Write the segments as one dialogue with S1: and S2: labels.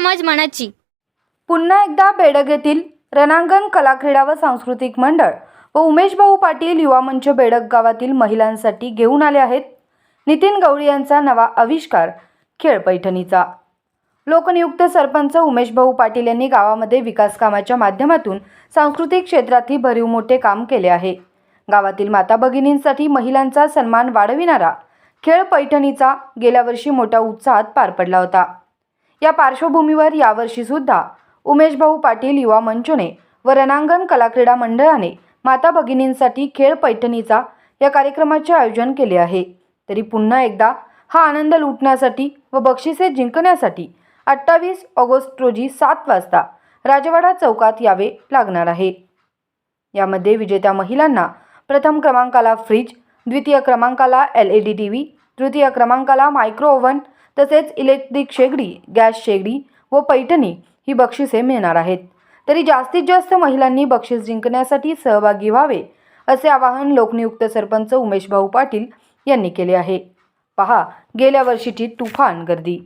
S1: मनाची.
S2: पुन्हा एकदा बेडग येथील रणांगण कलाक्रीडा व सांस्कृतिक मंडळ व उमेश भाऊ पाटील युवा मंच बेडग गावातील महिलांसाठी घेऊन आले आहेत. नितीन गवळी यांचा नवा आविष्कार खेळ पैठणीचा. लोकनियुक्त सरपंच उमेश भाऊ पाटील यांनी गावामध्ये विकास कामाच्या माध्यमातून सांस्कृतिक क्षेत्रातही भरीव मोठे काम केले आहे. गावातील माता भगिनींसाठी महिलांचा सन्मान वाढविणारा खेळ पैठणीचा गेल्या वर्षी मोठ्या उत्साहात पार पडला होता. या पार्श्वभूमीवर यावर्षीसुद्धा उमेशभाऊ पाटील युवा मंचने व रणांगण कलाक्रीडा मंडळाने माता भगिनींसाठी खेळ पैठणीचा या कार्यक्रमाचे आयोजन केले आहे. तरी पुन्हा एकदा हा आनंद लुटण्यासाठी व बक्षिसे जिंकण्यासाठी अठ्ठावीस ऑगस्ट रोजी सात वाजता राजवाडा चौकात यावे लागणार आहे. यामध्ये विजेत्या महिलांना प्रथम क्रमांकाला फ्रीज द्वितीय क्रमांकाला L E D T V तृतीय क्रमांकाला मायक्रो ओव्हन तसेच इलेक्ट्रिक शेगडी गॅस शेगडी व पैठणी ही बक्षिसे मिळणार आहेत. तरी जास्तीत जास्त महिलांनी बक्षीस जिंकण्यासाठी सहभागी व्हावे असे आवाहन लोकनियुक्त सरपंच उमेश भाऊ पाटील यांनी केले आहे. पहा गेल्या वर्षीची तुफान गर्दी.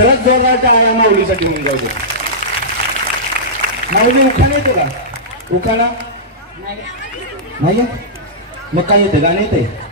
S3: खरंच जोरदार टाळ्या माऊलीसाठी म्हणून जाऊ दे. माऊली उखाणा येतो का? उखाणा? नाही? मग काय येते? गाणं येते